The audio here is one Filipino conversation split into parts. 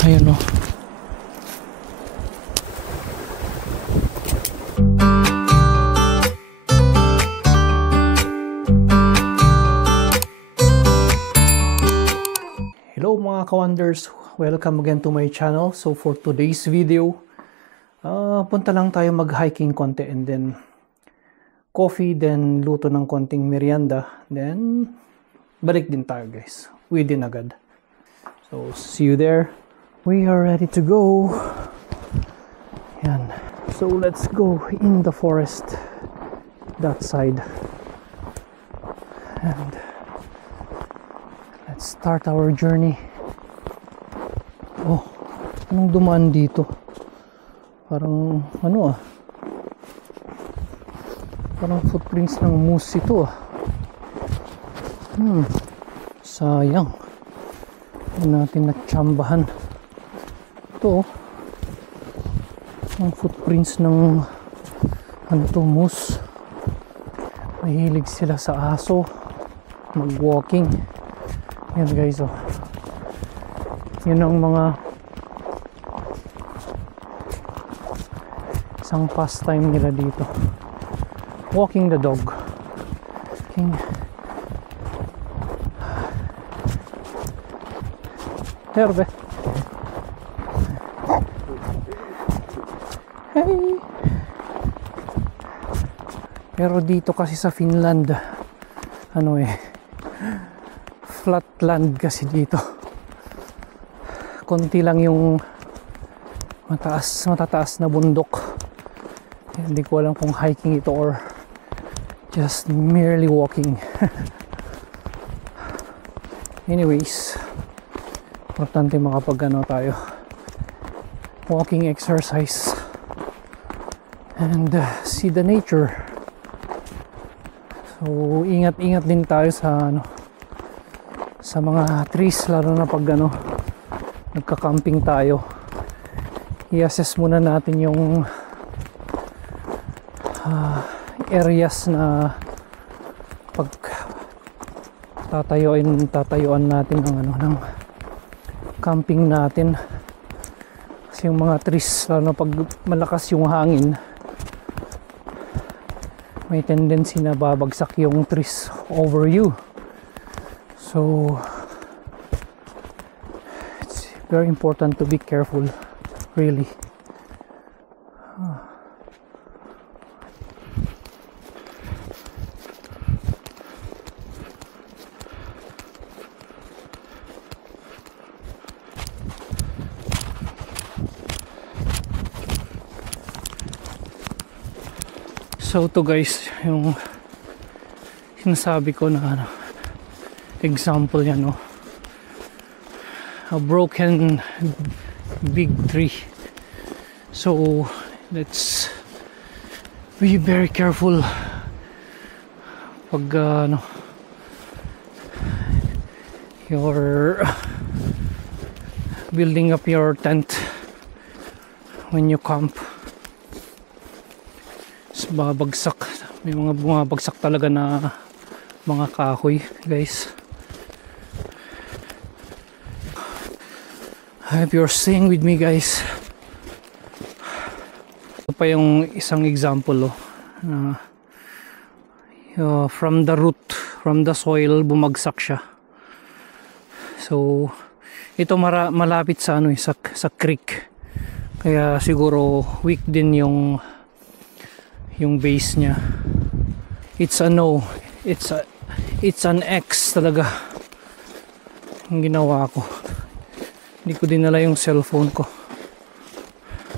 Ayun o. Hello mga ka-wonders, welcome again to my channel. So for today's video, punta lang tayo mag-hiking konti and then coffee, then luto ng konting merienda, then balik din tayo guys, within agad. So see you there. We are ready to go. Yan. So let's go in the forest, that side, and let's start our journey. Oh, anong dumaan dito? Parang ano parang footprints ng moose ito sayang, hindi natin natsambahan ito. Ang footprints ng ano to, moose. Mahilig sila sa aso, mag-walking. Yan guys, yun ang mga isang pastime nila dito, walking the dog. King. Herbe. Hey. Pero dito kasi sa Finland, flat land kasi dito. Konti lang yung matataas na bundok. Hindi ko alam kung hiking ito or just merely walking. Anyways, importante makapag tayo, walking exercise and see the nature. So ingat-ingat din tayo sa sa mga trees, lalo na pag nagka-camping tayo. I-assess muna natin yung areas na pag tatayuan natin ng camping natin, kasi yung mga trees, lalo pag malakas yung hangin, may tendency na babagsak yung trees over you. So it's very important to be careful, really. So to guys, yung sinasabi ko na example yan, a broken big tree. So let's be very careful pag you're building up your tent when you camp. Babagsak, may mga bumabagsak talaga na mga kahoy guys. I hope you're staying with me guys. Ito pa yung isang example from the root, from the soil, bumagsak siya. So ito malapit sa sa creek, kaya siguro weak din yung base niya. It's a no, it's an X talaga ang ginawa ko. Hindi ko dinala yung cellphone ko,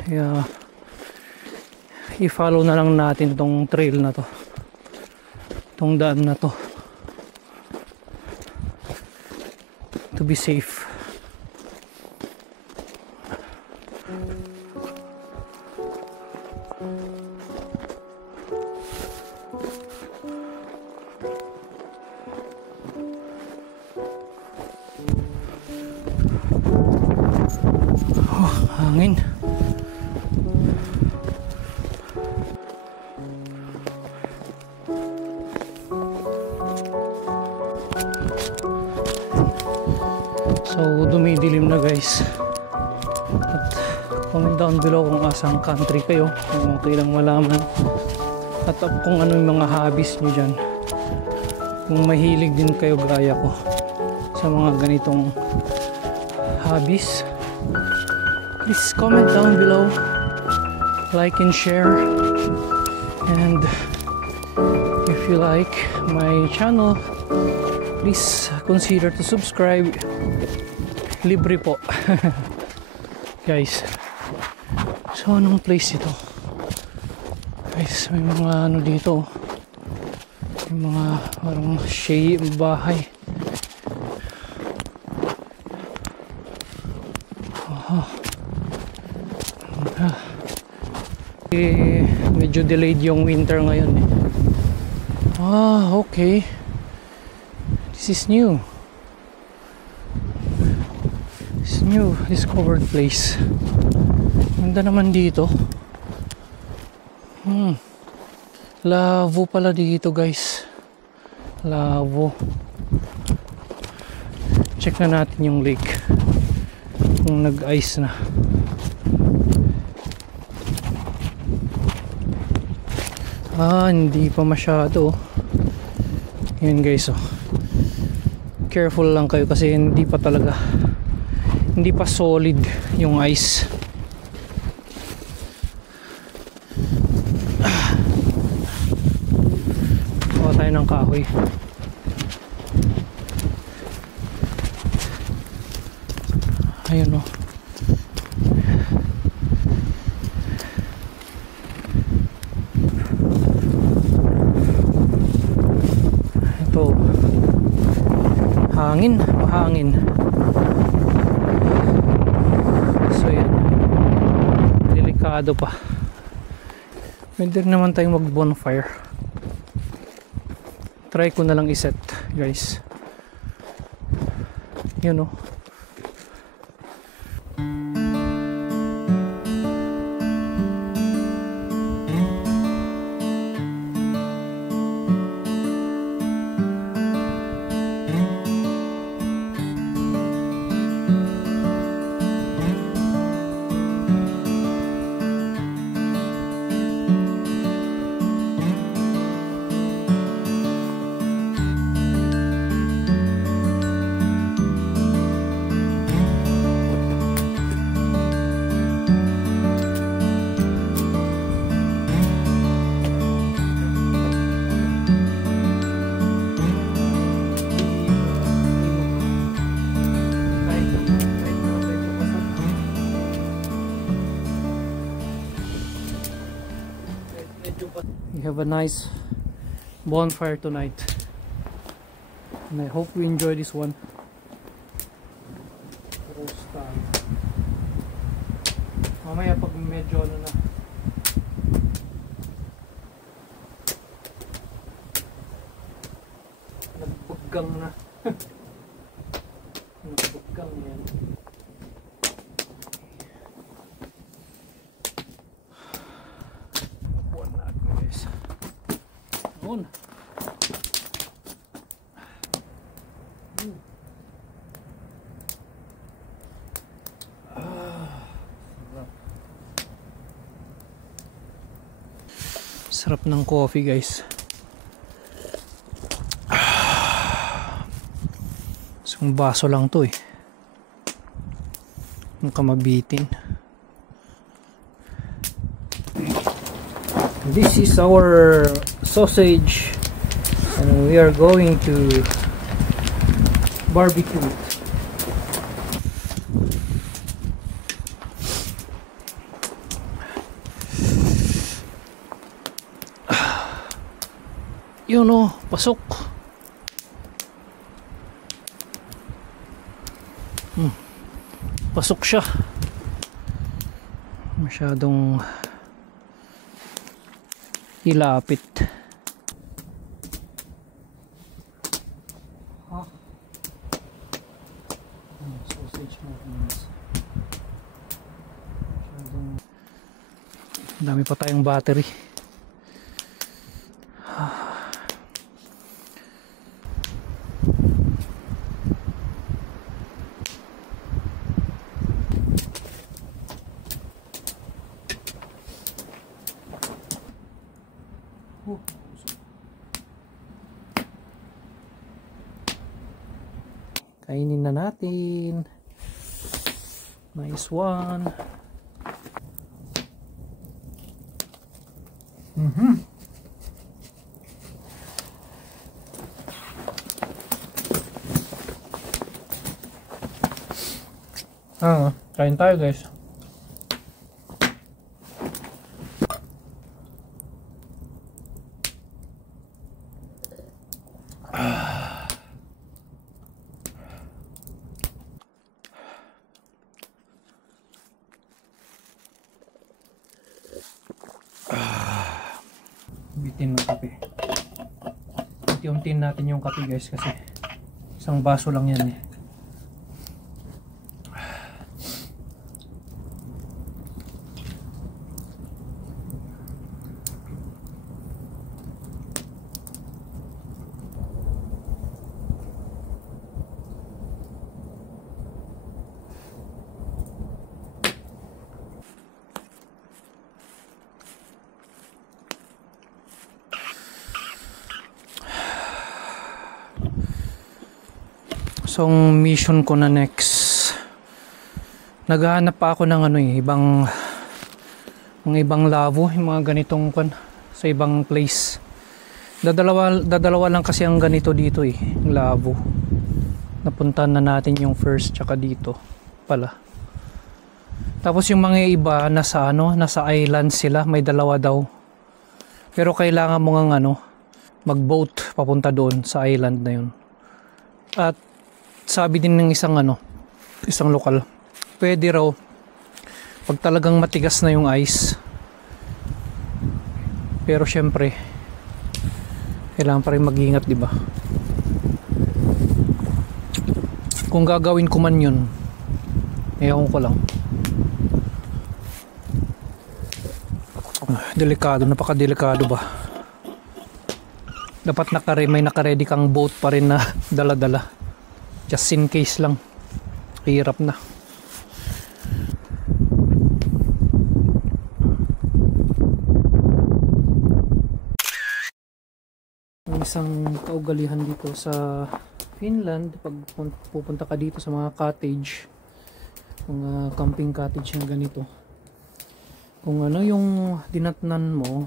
kaya i-follow na lang natin tong trail na to, tong daan na to, to be safe. Hangin. So dumidilim na guys. Comment down below kung asang country kayo, kung okay lang malaman. At kung ano yung mga hobbies nyo dyan. Kung mahilig din kayo gaya ko sa mga ganitong hobbies, please comment down below, like and share, and if you like my channel, please consider to subscribe. Libre po. Guys, so anong place ito? Guys, may mga ano dito, may mga parang shade bahay. Medyo delayed yung winter ngayon eh. Okay, this is new. This new discovered place. Ganda naman dito. Lavo pala dito, guys. Lavo. Check na natin yung lake kung nag-ice na. Hindi pa masyado. Yun guys, careful lang kayo kasi hindi pa solid yung ice. Kuha tayo ng kahoy. Ayun o. Ito, mahangin. So yan, delikado pa. Pwede naman tayong mag bonfire. Try ko na lang iset, guys. Yun o. We have a nice bonfire tonight, and I hope we enjoy this one. Roast tayo. Mamaya pag medyo ano na, nagbugang na. Nagbugang yan. Sarap ng coffee, guys. Isang baso lang to eh. Ang kamabitin. This is our sausage, and we are going to barbecue it. Yun o, pasok. Pasok siya. Masyadong ilapit. Sausage natin. Dami pa tayong battery. Kainin na natin. Nice one. Kain tayo guys. Bitin ng kape. Unti-untiin natin yung kape guys kasi isang baso lang yan eh. So, ang mission ko na next, naghahanap pa ako ng ibang lavo, yung mga ganitong sa ibang place. Dadalawa lang kasi ang ganito dito yung lavo. Napuntahan na natin yung first tsaka dito pala. Tapos yung mga iba nasa island sila, may dalawa daw. Pero kailangan mo mag-boat papunta doon sa island na yun. At sabi din ng isang lokal, pwede raw pag talagang matigas na yung ice. Pero syempre kailangan pa rin mag-ingat, di ba? Kung gagawin ko man yun, ewan ko lang. Delikado, napakadelikado ba? Dapat may naka-ready kang boat pa rin na dala-dala. Just in case lang. Hirap na. Ang isang kaugalihan dito sa Finland, pag pupunta ka dito sa mga cottage, mga camping cottage na ganito, kung yung dinatnan mo,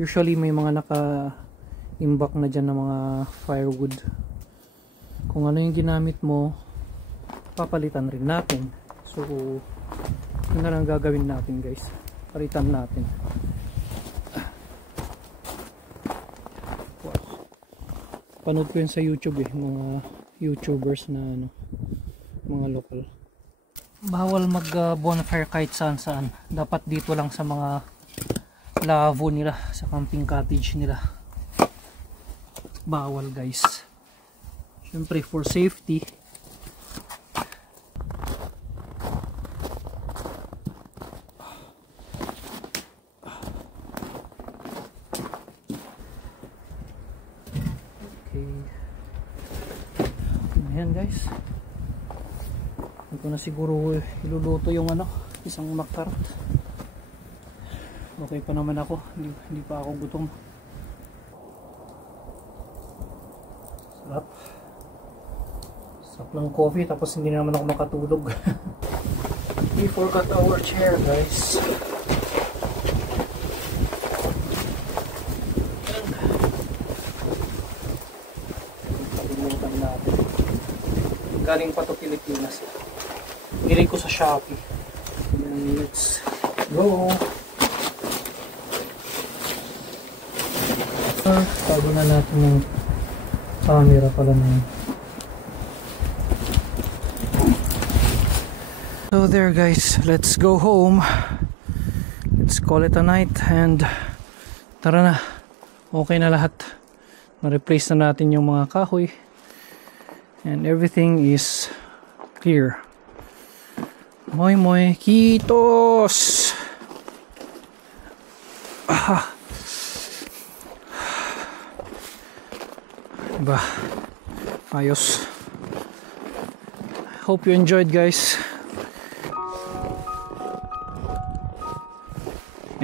usually may mga naka-imbak na dyan ng mga firewood. Kung ano yung ginamit mo, papalitan rin natin. So yun na lang gagawin natin guys, palitan natin. Wow. Panood ko yun sa YouTube mga YouTubers na mga local. Bawal mag bonfire kahit saan. Dapat dito lang sa mga lavo nila, sa camping cottage nila. Bawal guys. Siyempre for safety. Okay. Ayan guys. Ito na siguro iluluto yung isang makarot. Okay pa naman ako. Hindi pa ako gutom. Sarap. Sarap ng coffee tapos hindi naman ako makatulog. We forgot our chair guys. Palimutan natin. Galing pa to Pilipinas. Bili ko sa Shopee. And let's go. Tago na natin yung camera pala na yun. So there guys, let's go home. Let's call it a night and tara na. Okay na lahat. Na-replace na natin yung mga kahoy and everything is clear. Moy moy kitos. Diba? Ayos. Hope you enjoyed guys.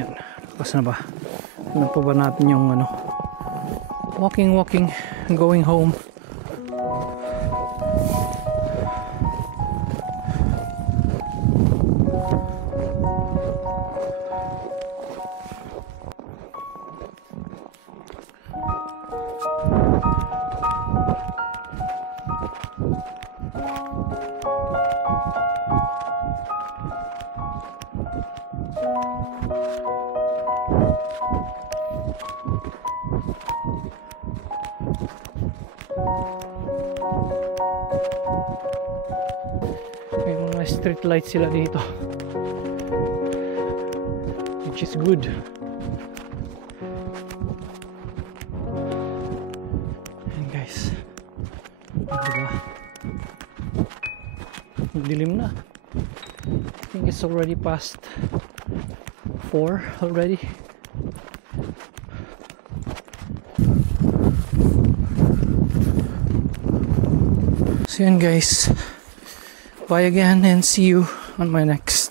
Yan. Lakas na ba? Ano pa ba natin yung walking, going home. May mga street lights sila dito, which is good. Ayan guys, diba? Magdilim na. I think it's already past 4 already. So yan guys, bye again and see you on my next